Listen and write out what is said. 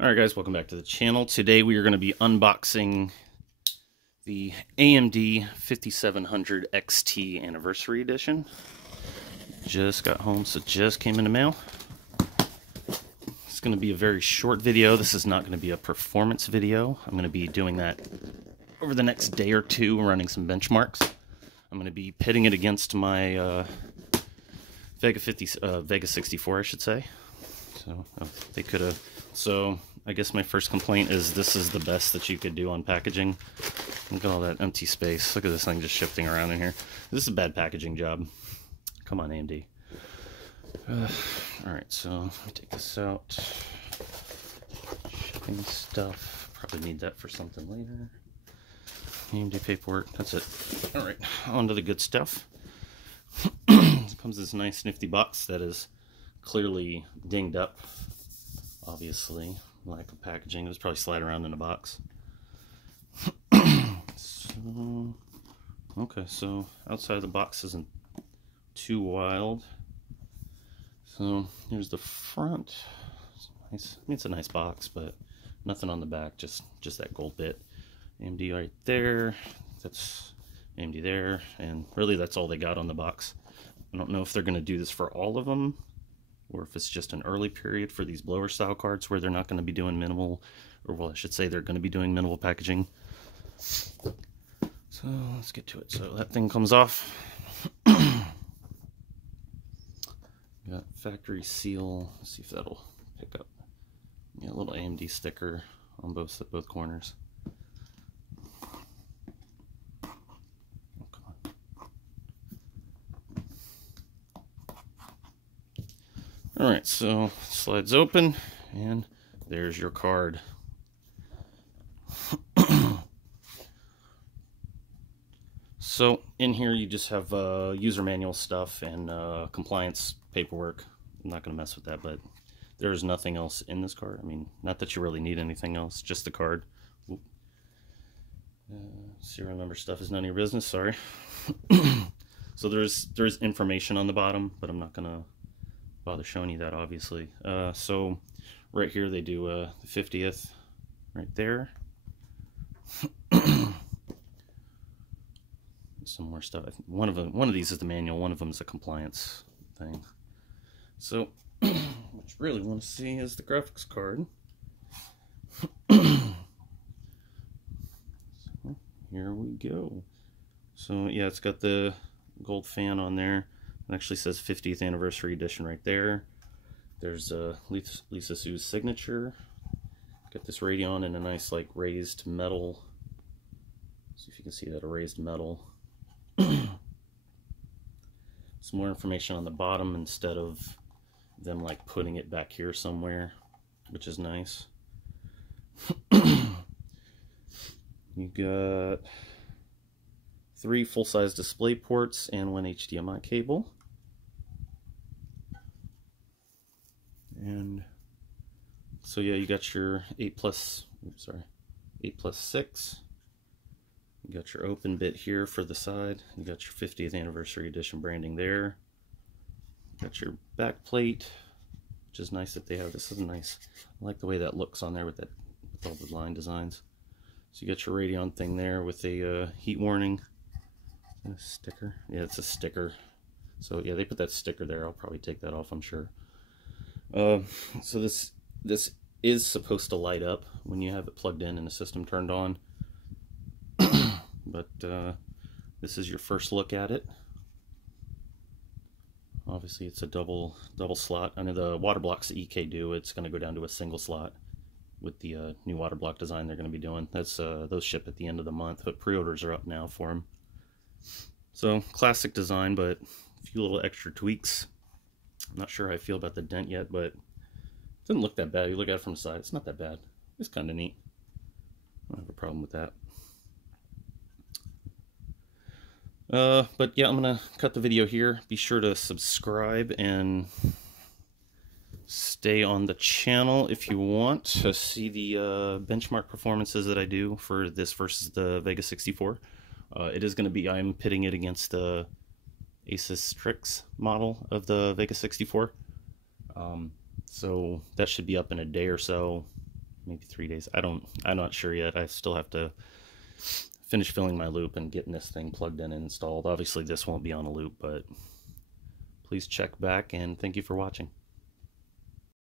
Alright guys, welcome back to the channel. Today we are going to be unboxing the AMD 5700 XT Anniversary Edition. Just got home, so just came in the mail. It's going to be a very short video. This is not going to be a performance video. I'm going to be doing that over the next day or two, running some benchmarks. I'm going to be pitting it against my Vega 64, I should say. So they could have. So I guess my first complaint is this is the best that you could do on packaging. Look at all that empty space. Look at this thing just shifting around in here. This is a bad packaging job. Come on, AMD. All right, so let me take this out. Shipping stuff. Probably need that for something later. AMD paperwork. That's it. All right, on to the good stuff. It comes this nice nifty box that is clearly dinged up. Obviously, lack of packaging. It was probably slide around in a box. So outside of the box isn't too wild. So here's the front. It's nice. I mean, it's a nice box, but nothing on the back. Just that gold bit. AMD right there. That's AMD there, and really that's all they got on the box. I don't know if they're going to do this for all of them, or if it's just an early period for these blower style cards where they're not going to be doing minimal, or well, I should say they're going to be doing minimal packaging. So let's get to it. So that thing comes off. Got factory seal. Let's see if that'll pick up. Yeah, a little AMD sticker on both corners. Alright, so slides open, and there's your card. So in here you just have user manual stuff and compliance paperwork. I'm not going to mess with that, but there's nothing else in this card. I mean, not that you really need anything else, just the card. Serial number stuff is none of your business, sorry. So there's information on the bottom, but I'm not going to bother showing you that, obviously. So right here they do the 50th right there. Some more stuff. One of these is the manual, one of them is a compliance thing. So what you really want to see is the graphics card. So here we go. So yeah, it's got the gold fan on there. It actually says 50th anniversary edition right there. There's Lisa Su's signature. Got this Radeon in a nice like raised metal. See if you can see that, a raised metal. Some more information on the bottom instead of them like putting it back here somewhere, which is nice. You got 3 full-size display ports and 1 HDMI cable. And so yeah, you got your 8+6. You got your open bit here for the side. You got your 50th anniversary edition branding there. You got your back plate, which is nice that they have. This is nice. I like the way that looks on there with all the line designs. So you got your Radeon thing there with a heat warning. And a sticker. Yeah, it's a sticker. So yeah, they put that sticker there. I'll probably take that off, I'm sure. So this is supposed to light up when you have it plugged in and the system turned on. But this is your first look at it. Obviously it's a double slot. Under the water blocks that EK do, it's going to go down to a single slot with the new water block design they're going to be doing. That's those ship at the end of the month, but pre-orders are up now for them. So classic design, but a few little extra tweaks. I'm not sure how I feel about the dent yet, but it doesn't look that bad. You look at it from the side, it's not that bad. It's kind of neat. I don't have a problem with that. But yeah, I'm gonna cut the video here. Be sure to subscribe and stay on the channel if you want to see the benchmark performances that I do for this versus the Vega 64. It is going to be, I'm pitting it against the asus strix model of the Vega 64. So that should be up in a day or so. maybe 3 days. I'm not sure yet. I still have to finish filling my loop and getting this thing plugged in and installed. Obviously this won't be on a loop, but please check back, and thank you for watching.